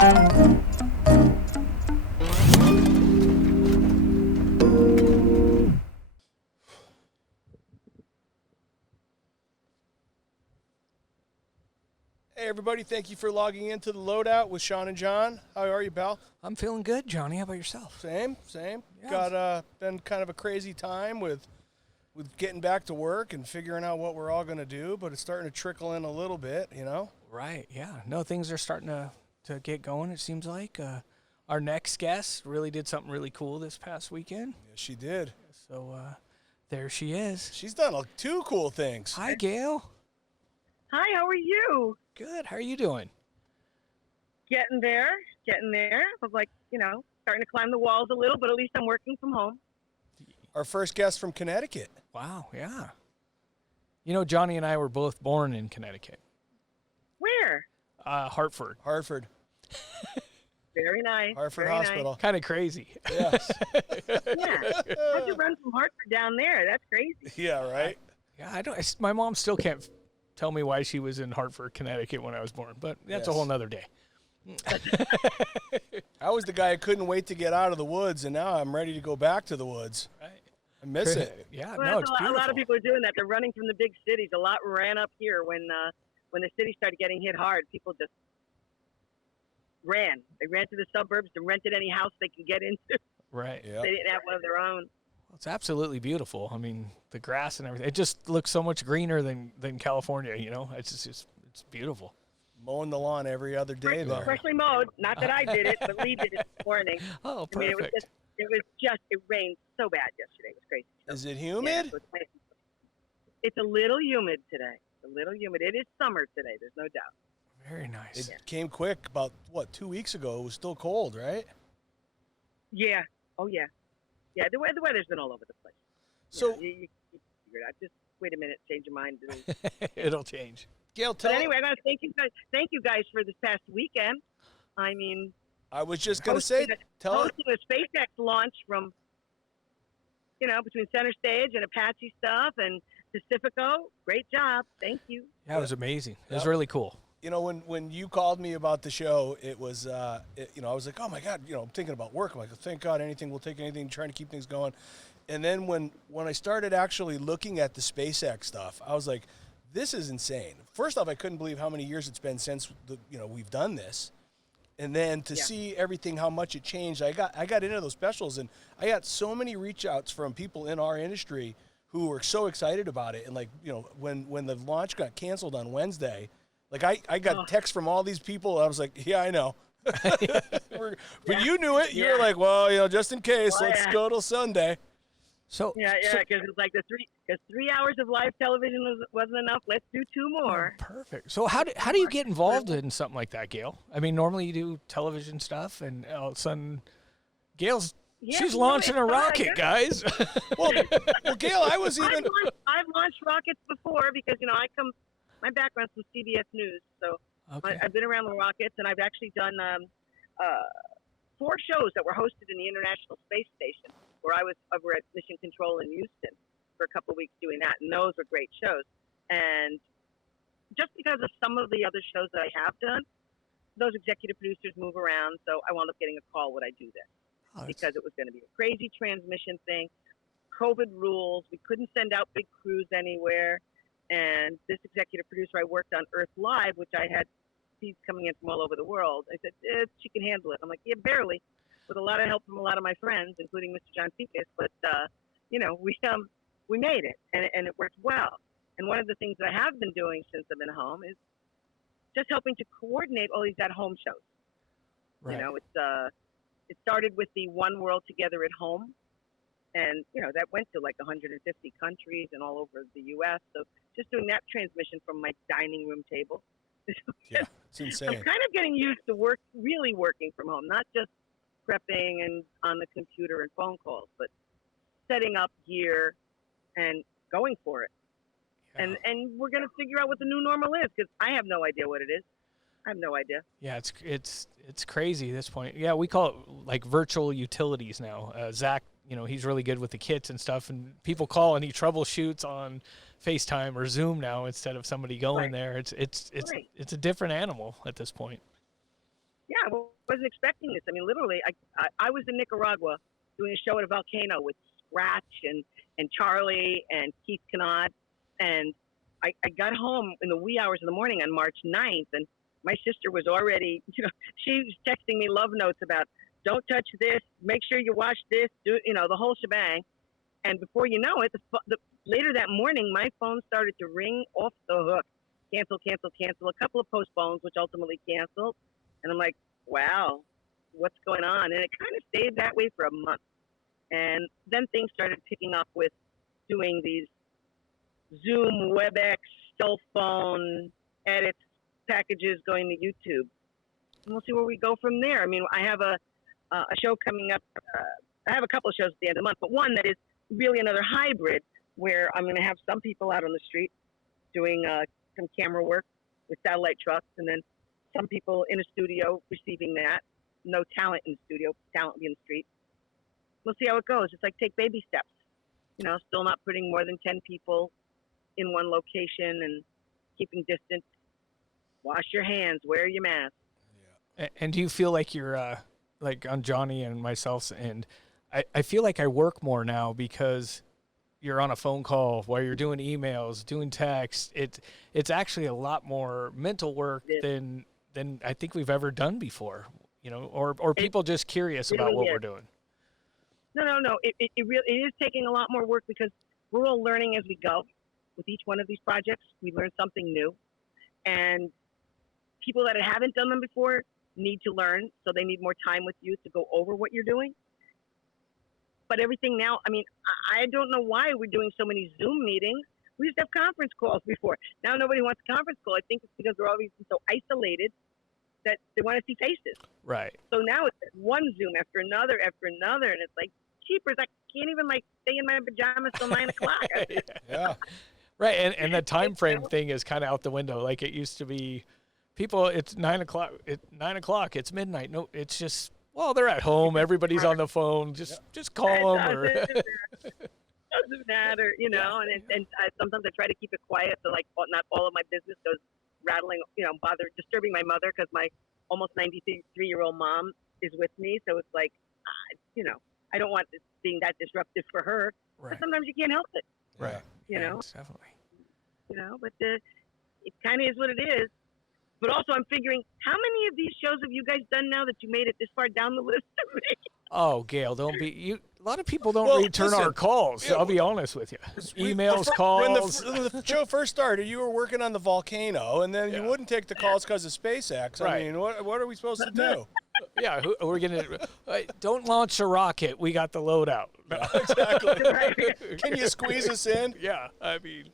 Hey, everybody. Thank you for logging into the Loadout with Sean and John. How are you, pal? I'm feeling good, Johnny. How about yourself? Same. Yeah. Got been kind of a crazy time with getting back to work and figuring out what we're all going to do, but it's starting to trickle in a little bit, you know? Right, yeah. No, things are starting to get going, it seems like. Our next guest really did something really cool this past weekend. Yeah, she did. So there she is. She's done two cool things. Hi, Gayle. Hi, how are you? Good. How are you doing? Getting there. I'm like, starting to climb the walls a little, but at least I'm working from home. Our first guest from Connecticut. Wow, yeah. You know, Johnny and I were both born in Connecticut. Where? Hartford. Hartford. Very nice. Hartford Very Hospital. Kind of crazy. Yes. Nice. Yeah. How'd you run from Hartford down there? That's crazy. Yeah, right? Yeah, my mom still can't tell me why she was in Hartford, Connecticut when I was born, but that's a whole nother day. I was the guy who couldn't wait to get out of the woods, and now I'm ready to go back to the woods. Right. I miss it. Yeah, Well, no, it's a beautiful. lot of people are doing that. They're running from the big cities. A lot ran up here when the city started getting hit hard. People just ran. They ran to the suburbs and rented any house they could get into. Right. Yep. They didn't have one of their own. It's absolutely beautiful. I mean, the grass and everything. It just looks so much greener than California, you know? It's it's beautiful. Mowing the lawn every other day there. Freshly mowed. Not that I did it, but Lee did it this morning. Oh, I mean, perfect. it rained so bad yesterday. It was crazy. Is it Yeah, humid? so it's a little humid today. It is summer today. There's no doubt. Very nice. It came quick about, 2 weeks ago. It was still cold, right? Yeah. Oh, yeah. Yeah, the weather's been all over the place. So, You figure it out. Just wait a minute, change your mind. It'll change. Gayle, But anyway, I got to thank you guys for this past weekend. I mean, I was just going to say, hosting a SpaceX launch from, between Center Stage and Apache stuff and Pacifico. Great job. Thank you. Yeah, it was amazing. It was really cool. You know, when you called me about the show, it was, I was like, oh my God, I'm thinking about work. I'm like, thank God, we'll take anything, trying to keep things going. And then when I started actually looking at the SpaceX stuff, I was like, this is insane. First off, I couldn't believe how many years it's been since we've done this. And then to see everything, how much it changed, I got into those specials, and I got so many reach outs from people in our industry who were so excited about it. And like, when the launch got canceled on Wednesday, like I got texts from all these people. I was like, yeah, I know. But you knew it. You were like, well, just in case, let's go till Sunday. So because it's like because 3 hours of live television wasn't enough. Let's do 2 more. Perfect. So how do you get involved in something like that, Gayle? I mean, normally you do television stuff, and all of a sudden, Gayle's she's launching a rocket, guys. well, Gayle, I was even. I've launched rockets before because my background's from CBS News, so I've been around the rockets, and I've actually done 4 shows that were hosted in the International Space Station, where I was over at Mission Control in Houston for a couple of weeks doing that, and those were great shows. And just because of some of the other shows that I have done, those executive producers move around, so I wound up getting a call, would I do this? Because it was going to be a crazy transmission thing. COVID rules. We couldn't send out big crews anywhere. And this executive producer I worked on Earth Live, which I had feeds coming in from all over the world. I said, she can handle it. I'm like, yeah, barely, with a lot of help from a lot of my friends, including Mr. John Pincus. But, we made it, and it worked well. And one of the things that I have been doing since I've been home is just helping to coordinate all these at-home shows. Right. It started with the One World Together at Home. And, that went to like 150 countries and all over the U.S. So just doing that transmission from my dining room table. Yeah, it's insane. I'm kind of getting used to really working from home, not just prepping and on the computer and phone calls, but setting up gear and going for it. Yeah. And we're going to figure out what the new normal is, because I have no idea what it is. I have no idea. Yeah, it's crazy at this point. Yeah, we call it like virtual utilities now. Zach, he's really good with the kits and stuff, and people call and he troubleshoots on FaceTime or Zoom now instead of somebody going there. It's a different animal at this point. Yeah, I wasn't expecting this. I mean, literally, I was in Nicaragua doing a show at a volcano with Scratch and Charlie and Keith Canard, and I got home in the wee hours of the morning on March 9th, and my sister was already, she was texting me love notes about, don't touch this, make sure you wash this, do, the whole shebang. And before you know it, later that morning, my phone started to ring off the hook. Cancel, cancel, cancel. A couple of postpones, which ultimately canceled. And I'm like, wow, what's going on? And it kind of stayed that way for a month. And then things started picking up with doing these Zoom, WebEx, cell phone edits, packages going to YouTube. And we'll see where we go from there. I mean, I have a show coming up. I have a couple of shows at the end of the month, but one that is really another hybrid where I'm going to have some people out on the street doing some camera work with satellite trucks, and then some people in a studio receiving that. No talent in the studio, talent in the street. We'll see how it goes. It's like take baby steps. Still not putting more than 10 people in one location and keeping distance. Wash your hands, wear your mask. Yeah. And do you feel like you're like on Johnny and myself, and I feel like I work more now because you're on a phone call while you're doing emails, doing text. It's actually a lot more mental work than I think we've ever done before, or people just curious about what we're doing. No. It really is taking a lot more work because we're all learning as we go. With each one of these projects, we learn something new. And people that haven't done them before need to learn, so they need more time with you to go over what you're doing. But everything now, I mean, I don't know why we're doing so many Zoom meetings. We used to have conference calls before. Now nobody wants a conference call. I think it's because they're always so isolated that they want to see faces. Right. So now it's one Zoom after another, and it's like, cheapers, I can't even stay in my pajamas till 9 o'clock. Yeah. Right, and the time frame thing is kind of out the window. Like it used to be, people, it's 9 o'clock. It's midnight. No, it's just, well, they're at home. Everybody's on the phone. Just call them. Doesn't matter, And sometimes I try to keep it quiet so not all of my business goes rattling, disturbing my mother because my almost 93-year-old mom is with me. So it's like, I don't want this being that disruptive for her. Right. But sometimes you can't help it. Right. Definitely. But it kind of is what it is. But also, I'm figuring, how many of these shows have you guys done now that you made it this far down the list of me? Oh, Gayle, don't be you. A lot of people don't return our calls. I'll be honest with you. Emails, calls. When the show first started, you were working on the volcano, and then you wouldn't take the calls because of SpaceX. Right. I mean, what are we supposed to do? Yeah, we're gonna don't launch a rocket. We got the load out. No, exactly. Can you squeeze us in? Yeah, I mean.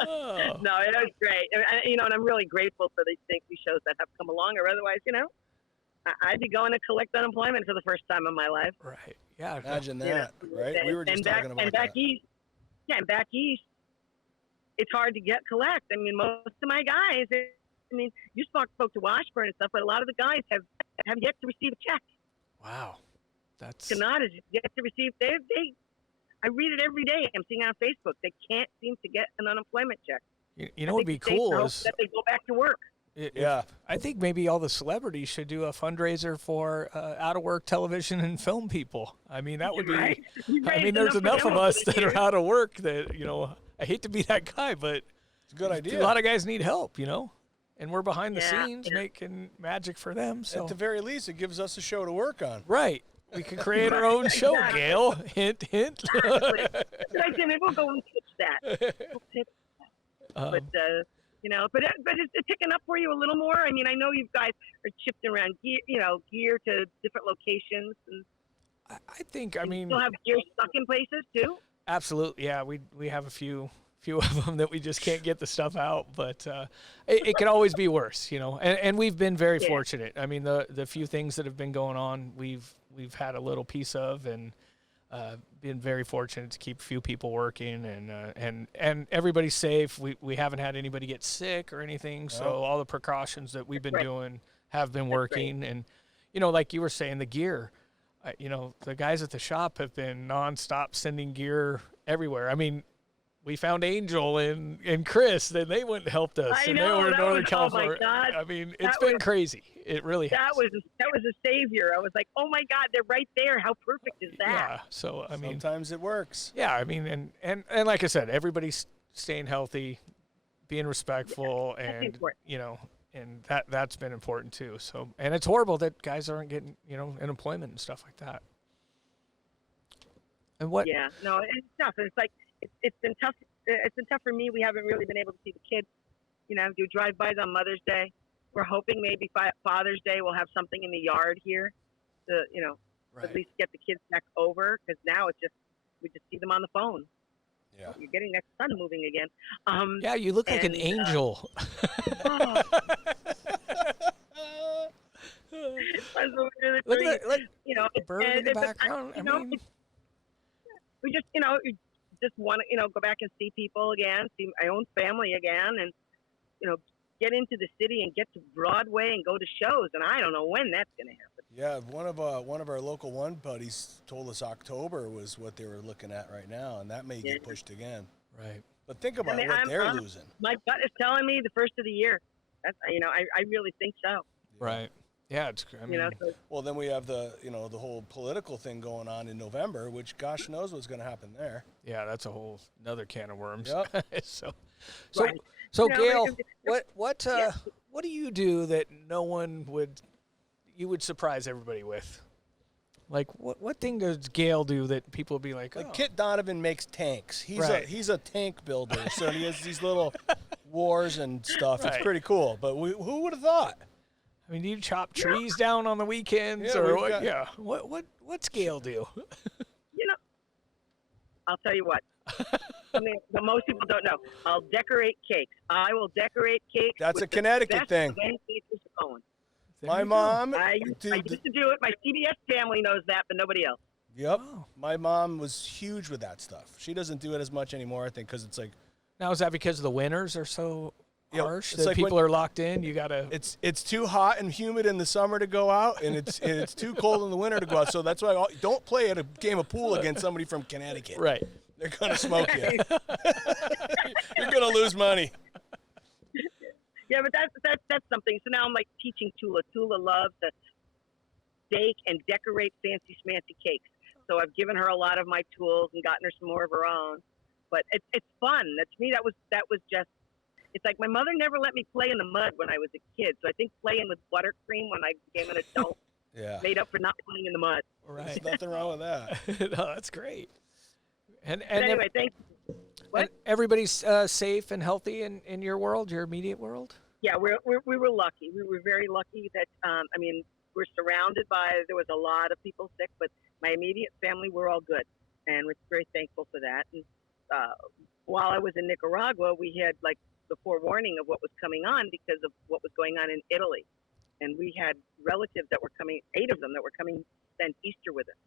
Oh. No, it was great. And I'm really grateful for these shows that have come along, or otherwise, I'd be going to collect unemployment for the first time in my life. Right. Yeah. Imagine that, right? We were just talking about back east. Yeah, and back east, it's hard to collect. I mean, most of my guys, you spoke to Washburn and stuff, but a lot of the guys have yet to receive a check. Wow. That's Canada is yet to receive. I read it every day. I'm seeing it on Facebook. They can't seem to get an unemployment check. You know what would be cool is that they go back to work. I think maybe all the celebrities should do a fundraiser for out-of-work television and film people. I mean, that would be. Right? I mean, there's enough of us that are out of work that I hate to be that guy, but it's a good idea. A lot of guys need help, and we're behind the scenes making magic for them. So at the very least, it gives us a show to work on. Right. We can create our own show, Gayle. Hint, hint. Exactly. Maybe we'll go and pitch that. But it's picking up for you a little more. I mean, I know you guys are shifting around gear to different locations, and I think still have gear stuck in places too. Absolutely, yeah. We have a few of them that we just can't get the stuff out, but it could always be worse, And we've been very fortunate. I mean, the few things that have been going on, we've had a little piece of, and been very fortunate to keep a few people working, and everybody's safe. We haven't had anybody get sick or anything, so all the precautions that we've been doing have been working. And like you were saying, the gear, the guys at the shop have been nonstop sending gear everywhere. I mean, we found Angel and Chris, then they went and helped us. I and know, they were in that Northern was, California. oh my God. I mean, it's been crazy. It really has. That was a savior. I was like, oh my God, they're right there. How perfect is that? Yeah. So I mean, sometimes it works. yeah. I mean, and like I said, everybody's staying healthy, being respectful, and and that's been important too. So, and it's horrible that guys aren't getting unemployment and stuff like that. And what? Yeah, no, it's tough. It's like it's been tough. It's been tough for me. We haven't really been able to see the kids. Do drive-bys on Mother's Day. We're hoping maybe Father's Day we'll have something in the yard here to Right. at least get the kids back over, because now we just see them on the phone. Yeah. You're getting that sun moving again. Yeah, you look like an angel. Oh. Look at that, It's bird in the background. I mean, we just just want to go back and see people again, see my own family again, and get into the city and get to Broadway and go to shows. And I don't know when that's going to happen. Yeah, one of our local one buddies told us October was what they were looking at right now, and that may get pushed again. right. But think about what they're losing. My gut is telling me the first of the year. That's I really think so. Right. Yeah, it's. I mean, So, Well, then we have the the whole political thing going on in November, which gosh knows what's going to happen there. yeah, that's a whole another can of worms. Yep. so, Right. Gail, Yeah. what do you do that no one you would surprise everybody with? Like, what thing does Gail do that people would be like, oh. Like Kit Donovan makes tanks. Right. He's a tank builder, so he has these little wars and stuff. Right. It's pretty cool. But who would have thought? I mean, do you chop trees down on the weekends, Yeah, or we've what? got- Yeah, what's Gail do? I'll tell you what. Something that most people don't know. I'll decorate cakes. I will decorate cakes. That's with a Connecticut the best thing. pancakes going. There My you go. mom. I used to do it. My CBS family knows that, but nobody else. Yep. Oh. My mom was huge with that stuff. She doesn't do it as much anymore, I think, because it's like Now, is that because the winters are so harsh it's that like people when- are locked in? You gotta. it's too hot and humid in the summer to go out, and it's too cold in the winter to go out. So that's why don't play at a game of pool against somebody from Connecticut. Right. They're gonna smoke you. You're gonna lose money. Yeah, but that's something. So now I'm like teaching Tula. Tula loves to bake and decorate fancy schmancy cakes. So I've given her a lot of my tools and gotten her some more of her own. But it's fun. To me, that was just. It's like my mother never let me play in the mud when I was a kid. So I think playing with buttercream when I became an adult Yeah. made up for not playing in the mud. Right. There's nothing wrong with that. No, that's great. And But anyway, thank you. What? and everybody's safe and healthy in your world, your immediate world. Yeah, we were lucky. We were very lucky that we're surrounded by. There was a lot of people sick, but my immediate family were all good, and we're very thankful for that. And while I was in Nicaragua, we had like the forewarning of what was coming on because of what was going on in Italy, and we had relatives that were coming, 8 of them that were coming to spend Easter with us.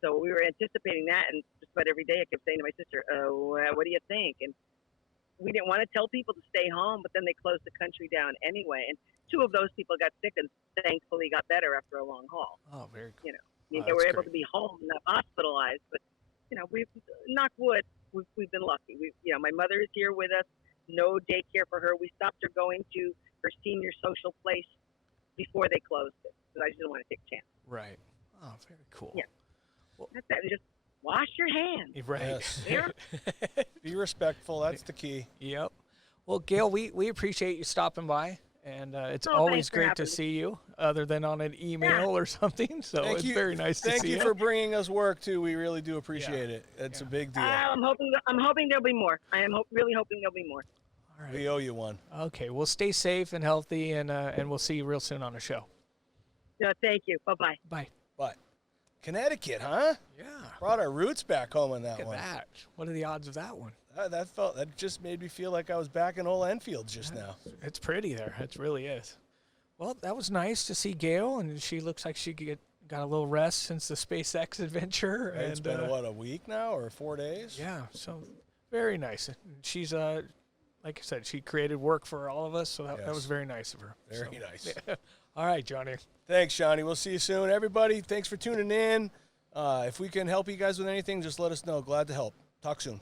So we were anticipating that, and just about every day I kept saying to my sister, what do you think? And we didn't want to tell people to stay home, but then they closed the country down anyway. And 2 of those people got sick and thankfully got better after a long haul. Oh, very cool. They were able to be home, not hospitalized. But, we've, knock wood, we've been lucky. My mother is here with us, no daycare for her. We stopped her going to her senior social place before they closed it, because I just didn't want to take a chance. Right. Oh, very cool. Yeah. That's that. Just wash your hands. Right. Yes. There. Be respectful. That's the key. Yep. Well, Gail, we appreciate you stopping by, and it's Oh, always thanks for great to having me. see you, other than on an email or something. So Thank it's you. very nice to Thank see you for bringing us work too. We really do appreciate it. It's a big deal. I'm hoping there'll be more. I am really hoping there'll be more. All right. We owe you one. Okay. Well, stay safe and healthy, and we'll see you real soon on the show. No, thank you. Bye-bye. Bye. But Connecticut, huh? Yeah. Brought our roots back home in that Look at one. that. What are the odds of that one? That just made me feel like I was back in old Enfield just now. It's pretty there. It really is. Well, that was nice to see Gail, and she looks like she got a little rest since the SpaceX adventure. Right, it's been a week now or 4 days? Yeah, so very nice. She's like I said, she created work for all of us, so that was very nice of her. Very nice. All right, Johnny. Thanks, Johnny. We'll see you soon. Everybody, thanks for tuning in. If we can help you guys with anything, just let us know. Glad to help. Talk soon.